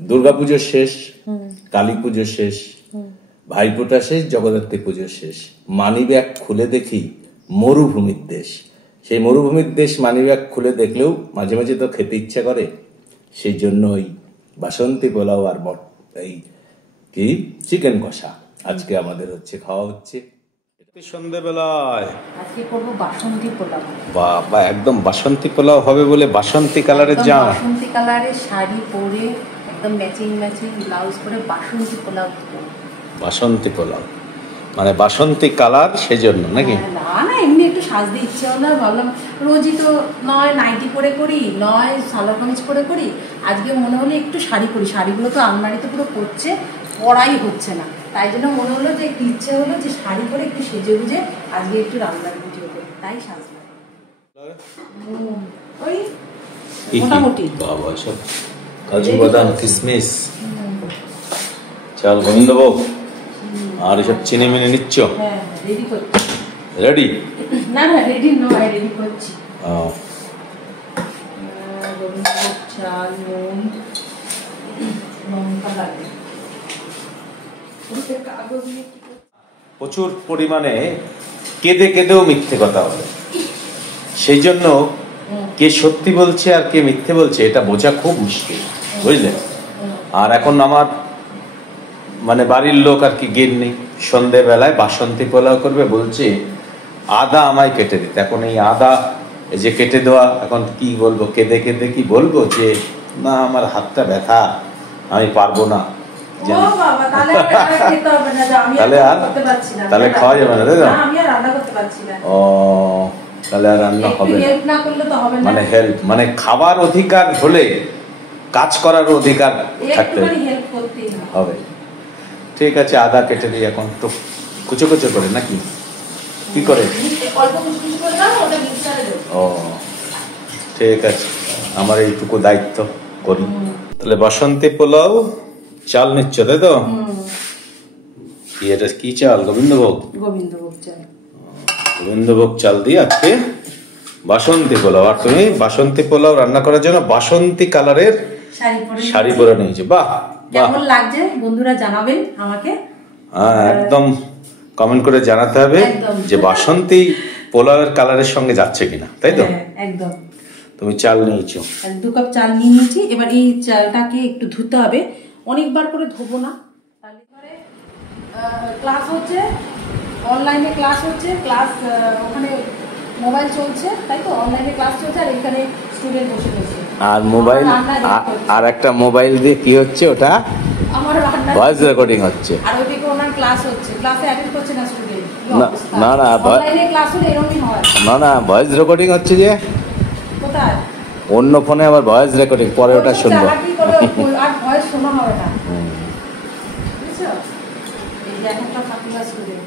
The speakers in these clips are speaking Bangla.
দুর্গাপুজো শেষ, কালী পুজো শেষ, ভাইফোঁটা শেষ, জগদ্ধাত্রী পুজো শেষ। মানিব্যাগ খুলে দেখি মরুভূমির দেশ। সেই মরুভূমির দেশ মানিব্যাগ খুলে দেখলেও মাঝে মাঝে তো খেতে ইচ্ছা করে। সেই জন্য ওই বাসন্তী পোলাও আর এই কি চিকেন কষা আজকে আমাদের হচ্ছে, খাওয়া হচ্ছে সন্ধ্যেবেলায়। আজকে করব বাসন্তী পোলাও। বাবা, একদম বাসন্তী পোলাও হবে বলে বাসন্তী কালারের জামা, বাসন্তী কালারের শাড়ি পরে একদম ম্যাচিং ব্লাউজ পরে বাসন্তী পোলাও। বাসন্তী পোলাও মানে বাসন্তী কালার, সেজন্য নাকি? না না, এমনি একটু সাজতে ইচ্ছে হলো, ভাবলাম রোজই তো নয় নাইটি পরে করি, নয় সালোয়ার কামিজ পরে করি, আজকে মনে হলো একটু শাড়ি পরি। শাড়িগুলো তো আলমারিতে পুরো পড়ছে, পরাই হচ্ছে না, তাই জন্য মনে হলো যে একটু ইচ্ছে হলো যে শাড়ি পরে একটু সেজে গুজে আজকে একটু রান্নার ভিডিও করি, তাই সাজলাম। ওই মোটামুটি বাবা সব কাজু বাদাম কিশমিশ চাল গোবিন্দভোগ আর এসব চিনি মিনি নিচ্ছ? হ্যাঁ রেডি করছি। রেডি? না না রেডি নয়, রেডি করছি। গোবিন্দভোগ চাল, নুন, লঙ্কা লাগে। প্রচুর পরিমাণে কেঁদে কেঁদেও মিথ্যে কথা বলে, সেই জন্য কে সত্যি বলছে আর কে মিথ্যে বলছে এটা বোঝা খুব মুশকিল, বুঝলে? আর এখন আমার মানে বাড়ির লোক আর কি গিন্নি সন্ধ্যেবেলায় বাসন্তী পোলাও করবে, বলছে আদা আমায় কেটে দিতে। এখন এই আদা এই যে কেটে দেওয়া, এখন কি বলবো, কেঁদে কেঁদে কি বলবো যে না আমার হাতটা ব্যথা, আমি পারবো না, তাহলে খাওয়া যাবে না, তাই তো? ও তাহলে আর রান্না হবে না, মানে হেল্প মানে খাবার অধিকার হলে কাজ করার অধিকার থাকতে হবে। ঠিক আছে, আদা কেটে দিই এখন, তো কুচো কুচো করে নাকি কি করে? ও ঠিক আছে, আমার এইটুকু দায়িত্ব করি। তাহলে বাসন্তী পোলাও চাল নিচ্ছ, তাই তো? এটা কি চাল? গোবিন্দভোগ? গোবিন্দভোগ চাল দিয়ে আজকে বাসন্তী পোলাও। আর তুমি বাসন্তী পোলাও রান্না করার জন্য বাসন্তী কালারের শাড়ি পরে নিয়েছো। বাহ, কেমন লাগছে বন্ধুরা জানাবেন আমাকে। হ্যাঁ একদম কমেন্ট করে জানাতে হবে যে বাসন্তী পোলাওয়ের কালারের সঙ্গে যাচ্ছে কিনা, তাই তো? একদম। তুমি চাল নিয়েছো? 2 কাপ চাল নিয়ে নিয়েছি। এবার এই চালটাকে একটু ধুতে হবে, অনেকবার করে ধোবো না। তাহলে পরে ক্লাস হচ্ছে, অনলাইনে ক্লাস হচ্ছে, ক্লাস ওখানে মোবাইল চলছে, তাই তো? অনলাইনে ক্লাস চলছে আর এখানে স্টুডেন্ট বসে রয়েছে। আর মোবাইল আর একটা মোবাইল দিয়ে কি হচ্ছে ওটা? আমার ভয়েস রেকর্ডিং হচ্ছে। আর ওইদিকে ওনার ক্লাস হচ্ছে, ক্লাসে অ্যাটেন্ড করছে না স্টুডেন্ট। না না অনলাইনে ক্লাস হলে এরকমই হয়। না ভয়েস রেকর্ডিং হচ্ছে যে কোথায়? অন্য ফোনে আবার ভয়েস রেকর্ডিং, পরে ওটা শুনবো। আর ভয়েস শোনা হবে না, বুঝছো? এই যে একটা ফাঁকিলা স্টুডেন্ট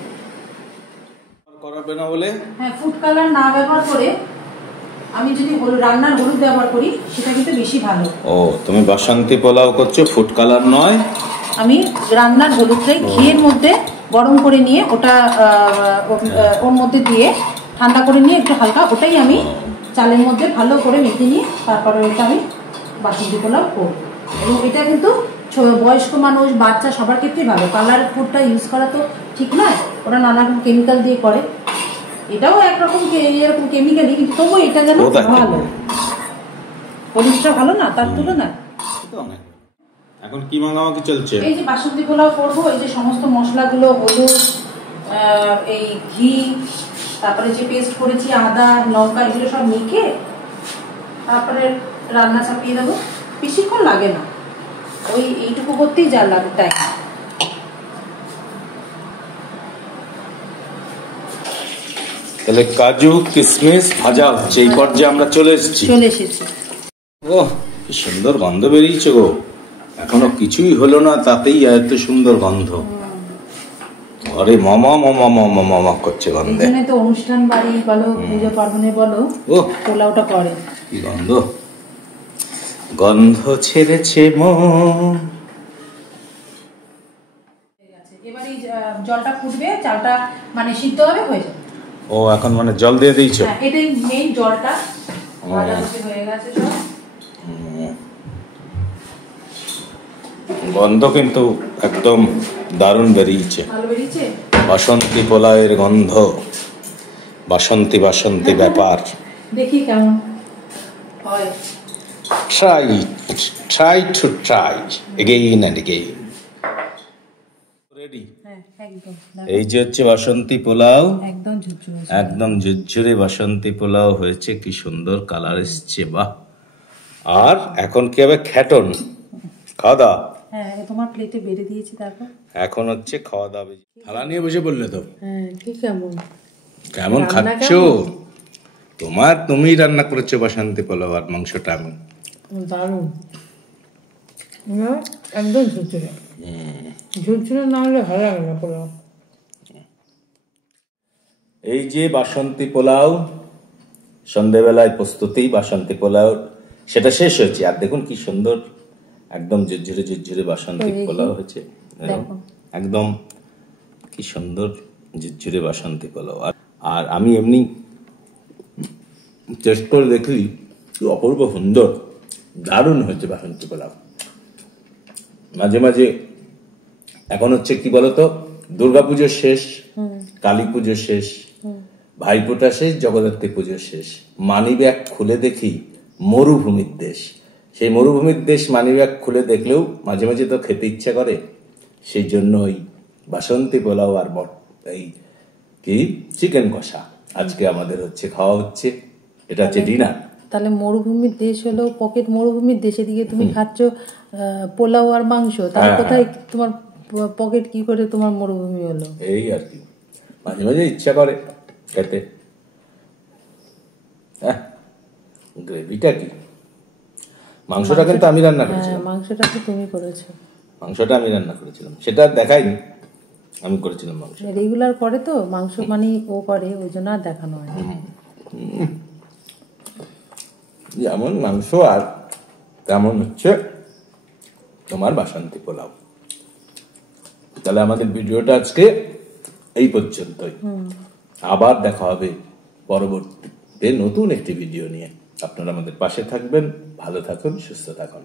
করাবে না বলে, হ্যাঁ ফুড কালার না ব্যবহার করে আমি যদি রান্নার হলুদ ব্যবহার করি সেটা কিন্তু বেশি ভালো। ও তুমি বাসন্তী পোলাও করছো, ফুড কালার নয়? আমি রান্নার হলুদটাই ঘিয়ের মধ্যে গরম করে নিয়ে ওটা ওর মধ্যে দিয়ে ঠান্ডা করে নিয়ে একটু হালকা, ওটাই আমি চালের মধ্যে ভালো করে মেখে নিয়ে তারপরে ওটা আমি বাসন্তী পোলাও করব। এবং এটা কিন্তু বয়স্ক মানুষ, বাচ্চা সবার ক্ষেত্রেই ভালো। কালার ফুডটা ইউজ করা তো ঠিক নয়, ওরা নানা রকম কেমিক্যাল দিয়ে করে, এটাও একরকম এরকম কেমিক্যালি, কিন্তু তবু এটা যেন ভালো, হলুদটা ভালো না তার তুলনায়। এখন কি মাখামাখি চলছে? এই যে বাসন্তী পোলাও করবো, এই যে সমস্ত মশলাগুলো, হলুদ, এই ঘি, তারপরে যে পেস্ট করেছি আদা লঙ্কা, এগুলো সব মেখে তারপরে রান্না চাপিয়ে দেবো। বেশিক্ষণ লাগে না, ওই এইটুকু করতেই যা লাগে তাই। তাহলে কাজু কিশমিশ ভাজা হচ্ছে, এই পর্যায়ে আমরা চলে এসেছি। ও কি সুন্দর গন্ধ বেরিয়েছে গো, এখনো কিছুই হলো না তাতেই এত সুন্দর গন্ধ। আরে মামা মামা মামা মামা করছে গন্ধে। এইজন্য তো অনুষ্ঠান বাড়ি বলো, পূজা পার্বণে বলো, ও পোলাওটা করে। কি গন্ধ, গন্ধ ছেড়েছে মন। এবার এই জলটা ফুটবে, চালটা মানে সিদ্ধ হবে, হয়ে যাবে। ও এখন মানে জল দিয়ে দিয়েছো? হ্যাঁ এটাই মেইন জলটা। ভাজা হয়ে গেছে সব। গন্ধ কিন্তু একদম দারুণ বেরিয়েছে। ভালো বেরিয়েছে। বাসন্তী পোলাওয়ের গন্ধ, বাসন্তী বাসন্তী ব্যাপার। দেখি কেমন হয়। Try to try again and again. Ready? হ্যাঁ একদম। এই যে হচ্ছে বাসন্তী পোলাও, একদম ঝুরঝুরে। একদম ঝুরঝুরে বাসন্তী পোলাও হয়েছে, কি সুন্দর কালার এসছে, বাহ। আর এখন কি হবে? খ্যাটন, খাওয়া দাওয়া। হ্যাঁ তোমার প্লেটে বেড়ে দিয়েছি, তারপর এখন হচ্ছে খাওয়া দাওয়া। থালা নিয়ে বসে বললে তো। হ্যাঁ কি কেমন কেমন খাচ্ছ? তুমি রান্না করেছো বাসন্তী পোলাও, আর মাংসটা আমি। দারুণ, একদম ঝুরঝুরে। ঝুরঝুরে না হলে ভালো লাগে না পোলাও। এই যে বাসন্তী পোলাও, সন্ধ্যেবেলায় প্রস্তুতি বাসন্তী পোলাও, সেটা শেষ হয়েছে। আর দেখুন কি সুন্দর একদম ঝুরঝুরে ঝুরঝুরে বাসন্তী পোলাও হয়েছে, একদম কি সুন্দর ঝুরঝুরে বাসন্তী পোলাও। আর আমি এমনি টেস্ট করে দেখি, কি অপূর্ব সুন্দর, দারুণ হয়েছে বাসন্তী পোলাও। মাঝে মাঝে এখন হচ্ছে কি বলতো, দুর্গাপুজো শেষ, কালী পুজো শেষ, ভাইফোঁটা শেষ, জগদ্ধাত্রী পুজো শেষ। মানিব্যাগ খুলে দেখি মরুভূমির দেশ। সেই মরুভূমির দেশ মানিব্যাগ খুলে দেখলেও মাঝে মাঝে তো খেতে ইচ্ছা করে। সেই জন্য ওই বাসন্তী পোলাও আর এই কি চিকেন কষা আজকে আমাদের হচ্ছে খাওয়া হচ্ছে। এটা হচ্ছে ডিনার। তাহলে মরুভূমির দেশ হলো পকেট মরুভূমির দেশে দিকে তুমি খাচ্ছ পোলাও আর মাংস, তার কোথায় তোমার পকেট কি করে তোমার মরুভূমি হলো? এই আর কি, মাঝে মাঝে ইচ্ছা করে খেতে। গ্রেভিটা কি, মাংসটা কিন্তু আমি রান্না করেছিলাম। মাংসটা তো তুমি করেছো। মাংসটা আমি রান্না করেছিলাম, সেটা দেখাইনি, আমি করেছিলাম মাংস। রেগুলার করে তো মাংস, মানে ও করে, ওই জন্য আর দেখানো হয়। যেমন মাংস আর তেমন হচ্ছে তোমার বাসন্তী পোলাও। তাহলে আমাদের ভিডিওটা আজকে এই পর্যন্তই। আবার দেখা হবে পরবর্তীতে নতুন একটি ভিডিও নিয়ে। আপনারা আমাদের পাশে থাকবেন, ভালো থাকুন, সুস্থ থাকুন।